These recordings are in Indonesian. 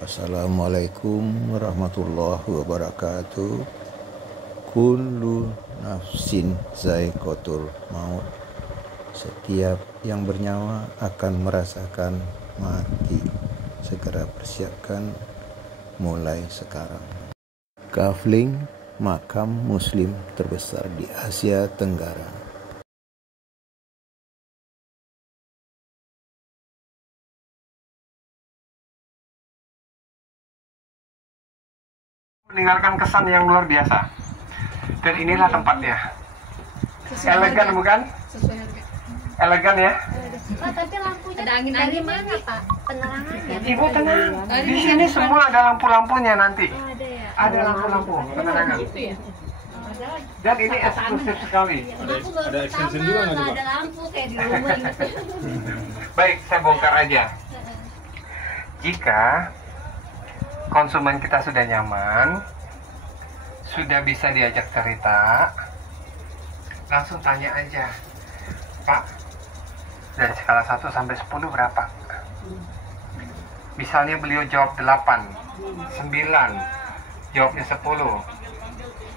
Assalamualaikum warahmatullahi wabarakatuh. Kullu nafsin za'iqatul maut. Setiap yang bernyawa akan merasakan mati. Segera persiapkan mulai sekarang. Kafling, makam muslim terbesar di Asia Tenggara. Meninggalkan kesan yang luar biasa. Dan inilah tempatnya. Elegan bukan? Elegan ya? Pak, tapi lampunya ada angin dari mana, Pak? Penerangannya. Ibu tenang. Di sini semua ada lampu-lampunya nanti. Ada ya. Ada lampu-lampu penerangan. Dan ini eksklusif sekali. Ada extension juga nggak ada lampu kayak di rumah gitu. Baik, saya bongkar aja. Jika konsumen kita sudah nyaman, sudah bisa diajak cerita, langsung tanya aja, Pak, dari skala 1 sampai 10 berapa? Misalnya beliau jawab 8, 9, jawabnya 10.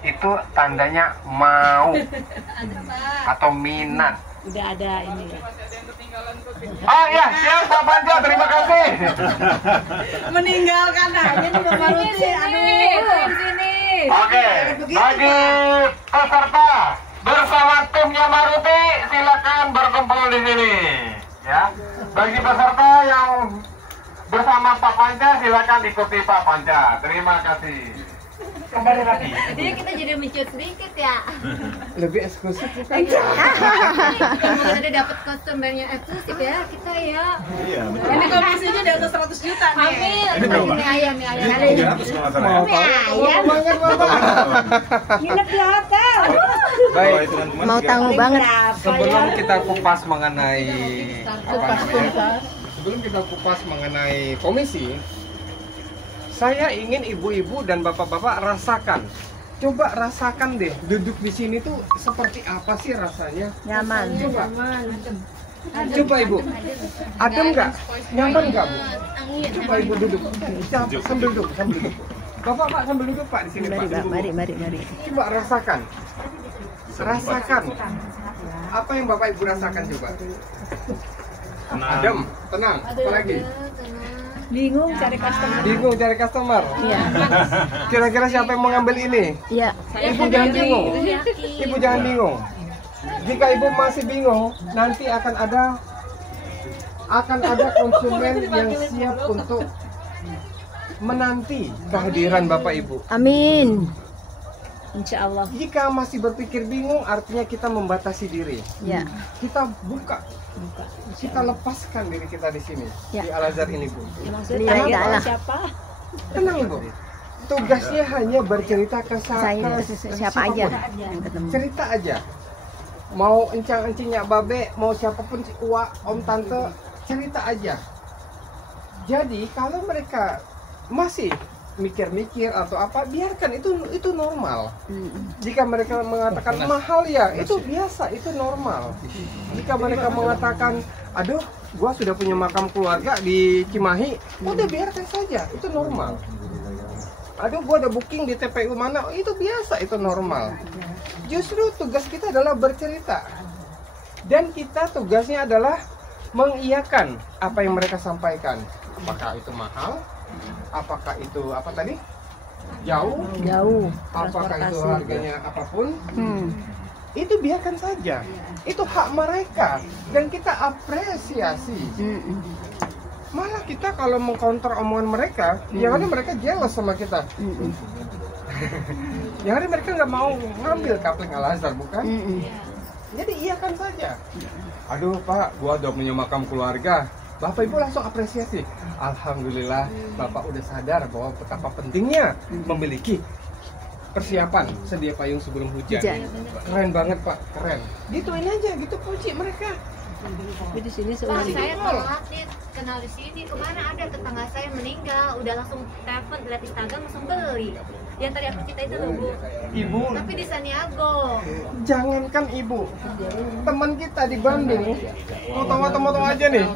Itu tandanya mau atau minat. Udah ada ini. Oh ya, siap Pak Panca, terima kasih. Meninggalkan aja nih Bapak Ruti. Aduh, di sini. Oke, bagi peserta bersama timnya Maruti, silakan berkumpul di sini. Ya, bagi peserta yang bersama Pak Panca, silakan ikuti Pak Panca. Terima kasih. Kembali lagi. Jadi kita jadi mencut sedikit ya. Lebih eksklusif bukan? Kalau udah dapat customernya eksklusif ya kita ya. Iya, betul. Ini komisinya di atas 100 juta nih. Amin. Ini berapa? Ini ayam. Ini 700 kalau nggak salah ya. Ayam. Nginep di hotel. Baik, Mau tahu banget. sebelum kita kupas mengenai sebelum kita kupas mengenai komisi, saya ingin ibu-ibu dan bapak-bapak rasakan. Coba rasakan deh, duduk di sini tuh seperti apa sih rasanya? Nyaman. Coba ibu, adem nggak? Nyaman nggak bu? Coba ibu duduk. Sambil duduk. Bapak Pak sambil duduk Pak di sini Pak. Mari. Coba rasakan. Apa yang Bapak Ibu rasakan coba? Adem, tenang. Apa lagi? Bingung cari customer. Bingung cari customer. Iya. Kira-kira siapa yang mau ngambil ini? Iya. Ibu jangan bingung. Ibu jangan bingung. Jika ibu masih bingung, nanti akan ada konsumen yang siap untuk menanti kehadiran Bapak Ibu. Amin. Insya Allah. Jika masih berpikir bingung, artinya kita membatasi diri. Ya. Kita buka. Kita lepaskan diri kita di sini, Ya. di Al-Azhar ini, Bu. Lillahi ta'ala. Tenang, Ibu. Tugasnya hanya bercerita ke Saya siapa aja siapapun. yang ketemu. Cerita aja. Mau encang-encingnya babe, mau siapapun, si uak, om, tante, cerita aja. Jadi kalau mereka masih mikir-mikir atau apa, biarkan, itu normal. Jika mereka mengatakan mahal ya, itu biasa, itu normal. Jika mereka mengatakan, aduh, gua sudah punya makam keluarga di Cimahi, udah biarkan saja, itu normal. Aduh, gua ada booking di TPU mana, itu biasa, itu normal. Justru tugas kita adalah bercerita. Dan kita tugasnya adalah mengiyakan apa yang mereka sampaikan. Apakah itu mahal? Apakah itu apa tadi? Jauh? Apakah itu harganya apapun? Itu biarkan saja. Itu hak mereka dan kita apresiasi. Malah kita kalau mengcounter omongan mereka, yang ada mereka jealous sama kita. Yang ada mereka nggak mau ngambil kapling Al-Azhar, bukan? Jadi iyakan saja. Aduh Pak, gua udah punya makam keluarga. Bapak Ibu langsung apresiasi. Alhamdulillah, Bapak udah sadar bahwa betapa pentingnya memiliki persiapan sedia payung sebelum hujan. Keren banget Pak, keren. Gituin aja, gitu puji mereka. Tapi di sini Pak, saya telat nih kenal di sini. Kemana ada tetangga saya meninggal, udah langsung telepon, lihat Instagram langsung beli. Yang tadi aku cerita itu loh Bu. Ibu, Tapi di Santiago. jangankan ibu, teman kita di Bandung, motong aja nih.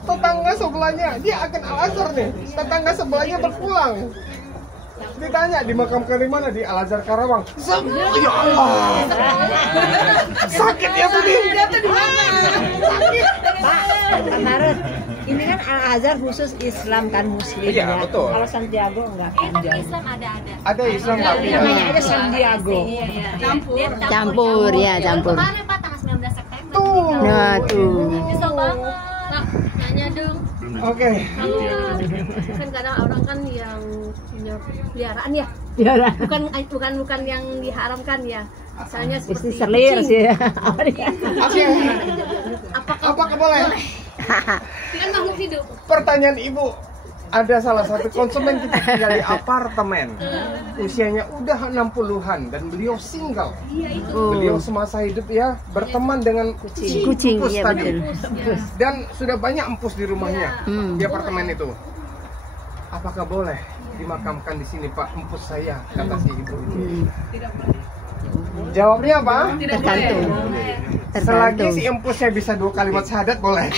Tetangga sebelahnya, dia akan Al-Azhar nih. Tetangga sebelahnya berpulang. Ditanya dimakamkan di mana, di Al-Azhar Karawang. Ya Allah, sakit ya tadi. Pak Marut, ini kan Al-Azhar khusus Islam kan Muslim Iya, ya. betul. Kalau Santiago enggak kan. Tapi Islam ada. Ada Islam tapi ya. Namanya aja Santiago. Iya. Campur, ya, campur. Kemarin Pak tanggal 19 September. Tuh. Nah, tuh. Nyesel banget. Nah, nanya dong. Oke. Kalau kan kadang orang kan yang punya peliharaan ya. Ya lah. Bukan yang diharamkan ya. Misalnya Istri seperti selir kucing. sih. Oke. Apakah boleh? Kan makhluk hidup. Pertanyaan ibu, ada salah satu konsumen kita tinggal di apartemen, usianya udah 60-an dan beliau single. Iya itu. Beliau semasa hidup ya berteman dengan Kucing, empus iya tadi. betul. Dan sudah banyak empus di rumahnya di apartemen itu. Apakah boleh dimakamkan di sini Pak, empus saya, kata si ibu itu. Jawabnya apa? Tergantung. Selagi Tergantung. si empusnya bisa 2 kalimat syahadat boleh.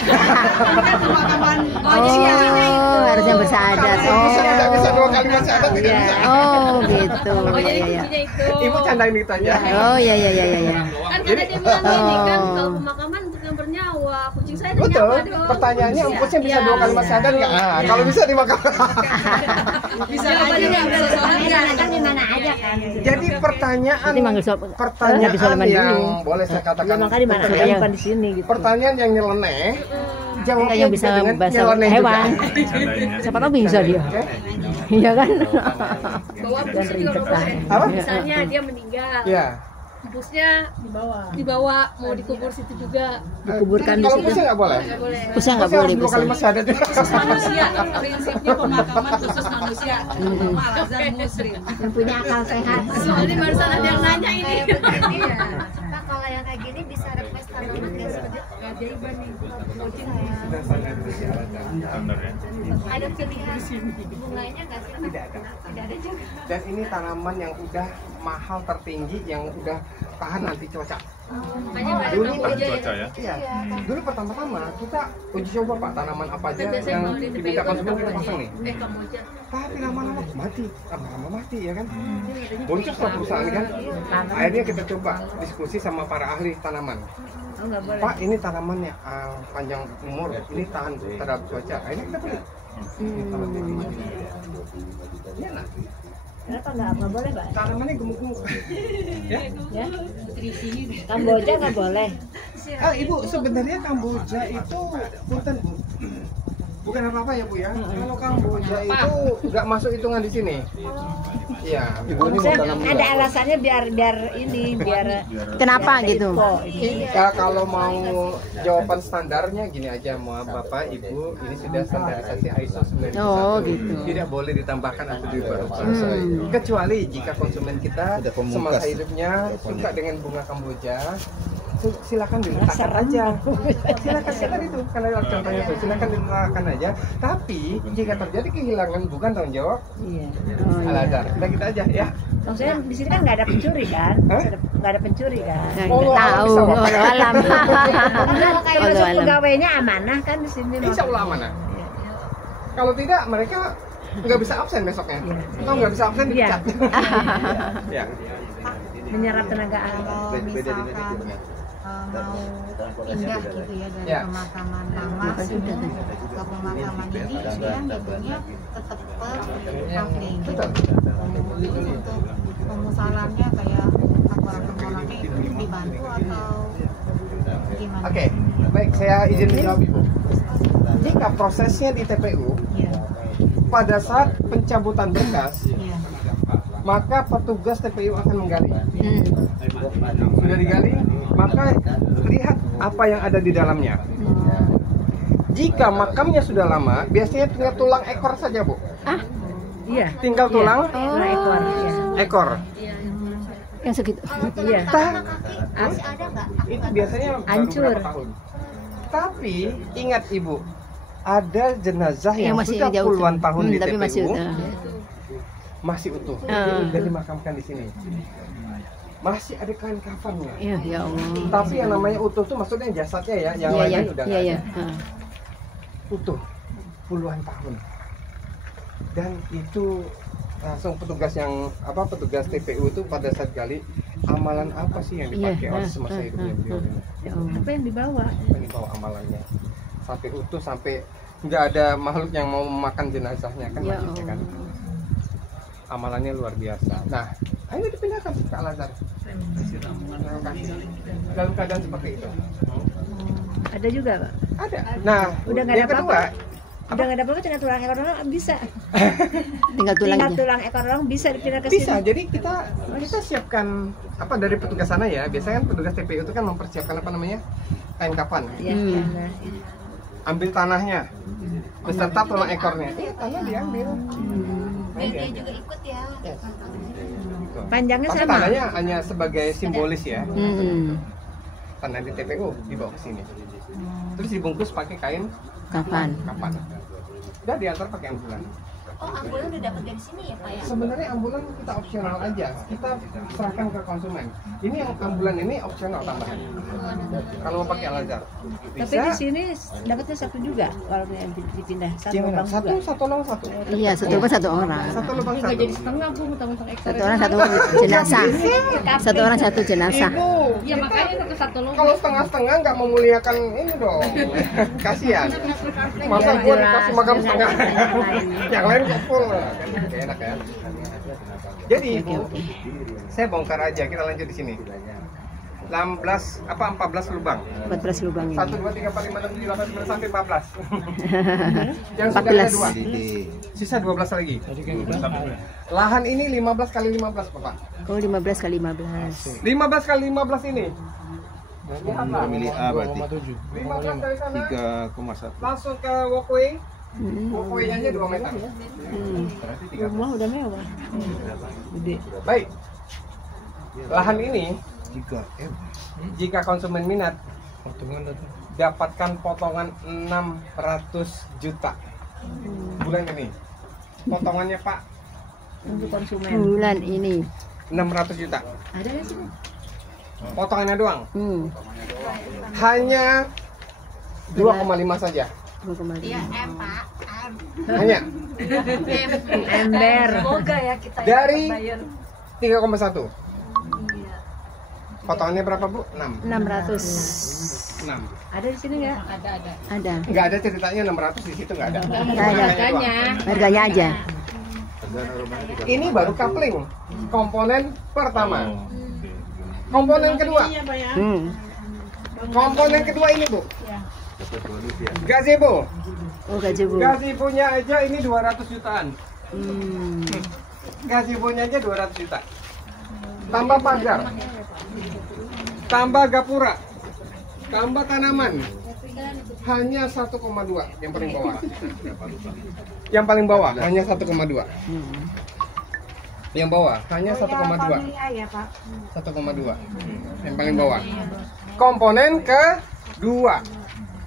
Oh, harusnya bersahadat. Kalau empusnya tidak bisa 2 kalimat syahadat tidak bisa. Oh, gitu. Jadi Iya, iya. kuncinya itu. Ibu candain itu aja. Oh, iya, iya, iya, iya. Kan karena dia bilang gini kan, Oh. kalau pemakaman bukan bernyawa, kucing saya ada Betul. nyawa dong. Pertanyaannya empusnya bisa Iya. 2 kalimat syahadat nggak? Ah, kalau bisa dimakamkan. Bisa aja. Kan di mana aja kan. Jadi pertanyaan Nanti manggil pertanyaan bisa leman yang dulu. boleh saya katakan Ya makanya di mana aja bukan di sini gitu. pertanyaan yang nyeleneh jawabnya Yang bisa dengan bahasa nyeleneh hewan. juga. Siapa tahu bisa dia. Oke? Iya kan? Bawa Dan empus juga ribet boleh. lah. Apa? Misalnya dia meninggal, Ya. empusnya dibawa mau dikubur situ juga. Dikuburkan di Kalau situ. empusnya nggak boleh. Nggak boleh. Pusat nggak Empusnya boleh harus 2 bisa. kalimat syahadat. Manusia, prinsipnya pemakaman khusus manusia, Al-Azhar Muslim. Yang punya akal sehat. Soalnya barusan ada yang nanya ini. Iya. Pak, kalau yang kayak gini bisa request tanaman kayak seperti keajaiban nih. Kucing ada pilihan bunganya nggak sih? Tidak ada. Tidak ada juga. Dan ini tanaman yang udah mahal tertinggi yang udah tahan anti cuaca. Makanya nggak ada Dulu kamboja ya. cuaca ya. Iya. Dulu pertama-tama kita uji coba Pak tanaman apa aja Kan biasanya yang kalau di diminta TPU kan konsumen kita pasang nih. Kamboja. Tapi lama-lama mati, lama-lama mati ya kan. Boncos lah perusahaan ini kan. Akhirnya kita coba diskusi sama para ahli tanaman. Oh, nggak boleh. Pak, ini tanamannya panjang umur, ini tahan terhadap cuaca. Akhirnya kita beli. Iya nah, Kenapa nggak boleh, Pak? tanamannya gemuk-gemuk. Ya? Ya. Kamboja nggak boleh. Ibu, sebenarnya Kamboja itu punten Bu. Bukan apa-apa ya Bu ya. Kalau Kamboja itu nggak masuk hitungan di sini. Iya. Maksudnya ada alasannya biar ini biar kenapa gitu? Ya, kalau mau jawaban standarnya gini aja, mau Bapak Ibu ini sudah standarisasi ISO 9001. Oh, gitu. Tidak boleh ditambahkan atau diubah. Kecuali jika konsumen kita semasa hidupnya suka dengan bunga Kamboja, silakan diletakkan aja. Silakan itu karena contohnya itu silakan diletakkan aja. Tapi jika terjadi kehilangan bukan tanggung jawab Iya. Al-Azhar. Udah kita aja ya. Maksudnya di sini kan nggak ada pencuri kan? Hah? Nggak ada pencuri kan? Oh, Tahu, bisa, Pak. walau alam. Kayak Walau masuk alam. pegawainya amanah kan di sini. Insya Allah amanah. Kalau tidak mereka nggak bisa absen besoknya. Kalau nggak bisa absen Iya. dipecat. Ya. Menyerap tenaga alam. Kalau misalkan mau pindah gitu ya dari Ya. pemakaman lama ke pemakaman ini dia ngitungnya tetap per kafe gitu. Betul. Terus untuk pemusarannya kayak laporan-laporannya itu dibantu atau gimana? Oke, baik saya izin menjawab Ibu. Jika prosesnya di TPU Iya. pada saat pencabutan berkas, Iya. maka petugas TPU akan menggali. Sudah digali, maka lihat apa yang ada di dalamnya. Jika makamnya sudah lama, biasanya tinggal tulang ekor saja, Bu. Iya. Tinggal tulang Nah, ekor. Iya. ekor. Yang segitu. Iya. Masih ada nggak? Itu biasanya baru Hancur. berapa tahun. Tapi ingat Ibu, ada jenazah yang Yang masih sudah jauh. puluhan tahun di tapi TPU masih masih utuh dan dimakamkan di sini. Masih ada kain kafannya. Iya, ya Allah. Tapi yang namanya utuh tuh maksudnya jasadnya ya, yang lain udah nggak ada. Utuh puluhan tahun. Dan itu langsung petugas TPU itu pada saat gali, amalan apa sih yang dipakai oleh semasa hidupnya beliau ini? Apa yang dibawa? Apa yang dibawa amalannya? Sampai utuh, sampai nggak ada makhluk yang mau memakan jenazahnya kan, majisnya kan. Amalannya luar biasa. Nah, ayo dipindahkan ke Al-Azhar. Dalam keadaan seperti itu. Ada juga, Pak? Ada. Nah, udah nggak ada yang kedua, apa-apa. Udah nggak ada apa-apa, tinggal tulang ekor doang bisa. Tinggal tulang ekor doang bisa dipindah ke sini. Bisa. Jadi kita siapkan dari petugas sana ya. Biasanya kan petugas TPU itu kan mempersiapkan kain kafan. Ambil tanahnya beserta tulang ekornya. Iya, tanah diambil. Dia juga ikut ya. Panjangnya sama. Tanahnya hanya sebagai simbolis ya. Tanah di TPU dibawa ke sini. Terus dibungkus pakai kain kafan. Udah diantar pakai ambulan. Oh, ambulan udah dapat dari sini ya, Pak ya? Sebenarnya ambulan kita opsional aja. Kita serahkan ke konsumen. Ini yang ambulan ini opsional tambahan. Kalau mau pakai Al-Azhar. Tapi di sini dapatnya satu juga kalau dipindah satu lubang juga. Satu lubang satu. Iya, satu lubang satu orang. Satu lubang satu. Nggak jadi setengah Bu, mentang-mentang ekor. Satu orang satu jenazah. Satu orang satu jenazah. Iya, makanya itu satu lubang. Kalau setengah-setengah nggak memuliakan ini dong. Kasihan. Masa gua dikasih makam setengah. Yang lain kok full. Kayak enak ya. Jadi Bu, saya bongkar aja, kita lanjut di sini. 14 lubang. 14 lubang. 1 2 3 4 5 6 7 8 9 sampai 14. Yang sudah ada 2. Sisa 12 lagi. Lahan ini 15 kali 15, Bapak. Oh, 15 kali 15. 15 kali 15 ini. Milih A berarti 15 dari sana 3,1. langsung ke walkway. Walkway-nya aja 2 meter. Rumah udah mewah. Gede. Baik. Lahan ini jika konsumen minat dapatkan potongan 600 juta bulan ini. Potongannya Pak Untuk konsumen bulan ini 600 juta. ada di sini. Potongannya doang. Hanya 2,5 saja. 2,5. Iya, Pak. Hanya Ember. Semoga ya kita dari bayar. 3,1. Potongannya berapa, Bu? 6. 600. 6. Ada di sini nggak? Ada. Nggak ada ceritanya 600 di situ, nggak ada. Harganya. Harganya aja. Ini baru coupling. Komponen pertama. Komponen kedua. Komponen kedua ini, Bu. Gazebo. Oh, gazebo. Gazebonya aja ini 200 jutaan. Gazebonya aja 200 juta. Tambah pagar. Tambah gapura. Tambah tanaman. Hanya 1,2 yang paling bawah. Yang paling bawah hanya 1,2. Yang bawah hanya 1,2. 1,2. Yang paling bawah. Komponen kedua.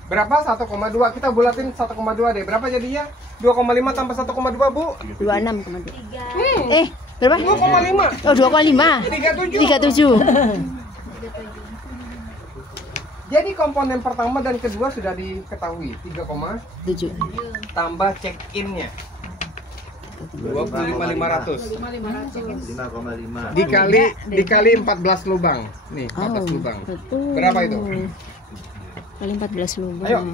Berapa? 1,2. Kita bulatin 1,2 deh. Berapa jadinya? 2,5 tambah 1,2, Bu? 26,2. Berapa? 2,5. Oh, 2,5. 37. Jadi komponen pertama dan kedua sudah diketahui. 3,7 tambah check-in-nya 25.500 dikali 14 lubang. Nih, 14 lubang. Betul. Berapa itu? Kali 14 lubang. Ayo.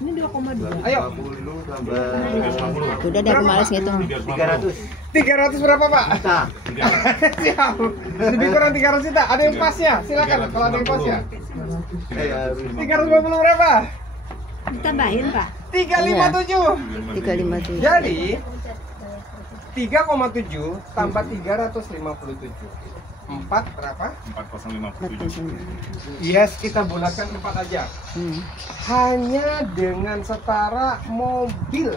Ini 2,2. Ayo. Udah deh, aku males ngitung. 300 berapa, Pak? Siap. Lebih kurang 300 juta. Ada yang pasnya? Silakan kalau ada yang pasnya. 350 berapa? Ditambahin, Pak. 357. 357. Jadi 3,7 tambah 357. 4 berapa? 4057. Yes, kita bulatkan 4 aja. Hanya dengan setara mobil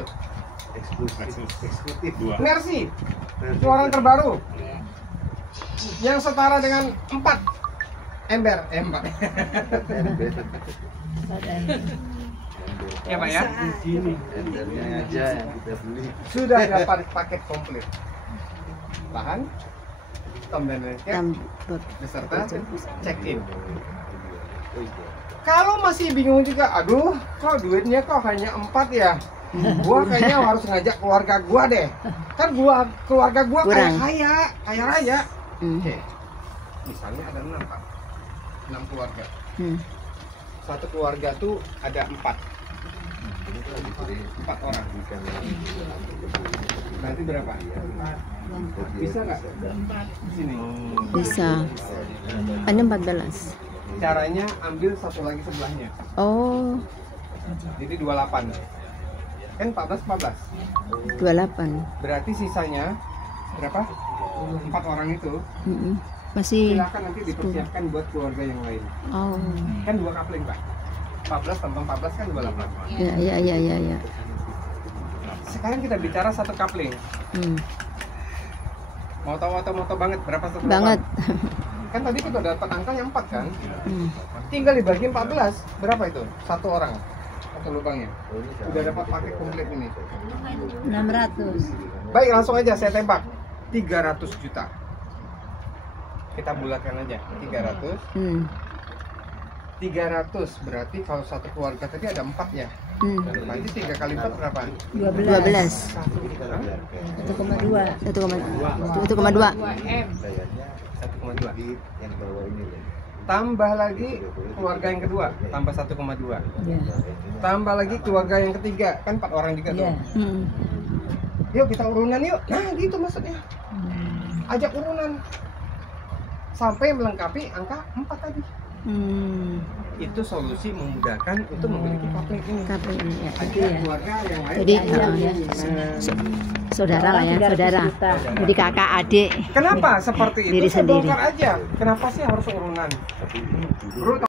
Eksekutif 2. Mercy, keluaran terbaru yang setara dengan 4 ember. 4. Ya, Pak ya? Embernya aja yang kita beli. Sudah dapat paket komplit. Tahan. Tom dan Rizky beserta check-in. Kalau masih bingung juga, aduh, kok duitnya kok hanya 4 ya? Gua kayaknya harus ngajak keluarga gua deh. Kan keluarga gua kaya raya. Oke. Misalnya ada 6 Pak. 6 keluarga. Satu keluarga tuh ada 4 orang. Nanti berapa? Bisa nggak? Sini. Bisa. Hanya 14. Caranya ambil satu lagi sebelahnya. Oh, Jadi 28. Kan 14. 28. Berarti sisanya berapa? 4 orang itu. Masih. Silakan nanti dipersiapkan buat keluarga yang lain. Oh. Kan 2 kapling Pak. 14 tambah 14 kan 28. Ya. Sekarang kita bicara satu kapling. Mau tahu banget berapa satu Banget. kapling? Kan tadi kita udah dapat angkanya 4 kan? Tinggal dibagi 14. Berapa itu? Satu orang. Satu lubangnya. Udah dapat paket komplit ini. 600. Baik, langsung aja saya tembak. 300 juta. Kita bulatkan aja. 300. 300 berarti kalau satu keluarga tadi ada 4 ya. Berarti 3 kali 4 berapa? 12. 1,2. 1,2. 1,2. Tambah lagi keluarga yang kedua, tambah 1,2. Tambah lagi keluarga yang ketiga, kan 4 orang juga tuh. Yuk kita urunan yuk. Nah gitu maksudnya. Ajak urunan sampai melengkapi angka 4 tadi. Itu solusi memudahkan untuk memiliki kapling ini. Ya. Ajak keluarga yang lain. Jadi saudara lah ya, saudara. Jadi kakak, adik. Kenapa seperti itu? Diri Saya sendiri. bongkar aja. Kenapa sih harus urunan? Bro,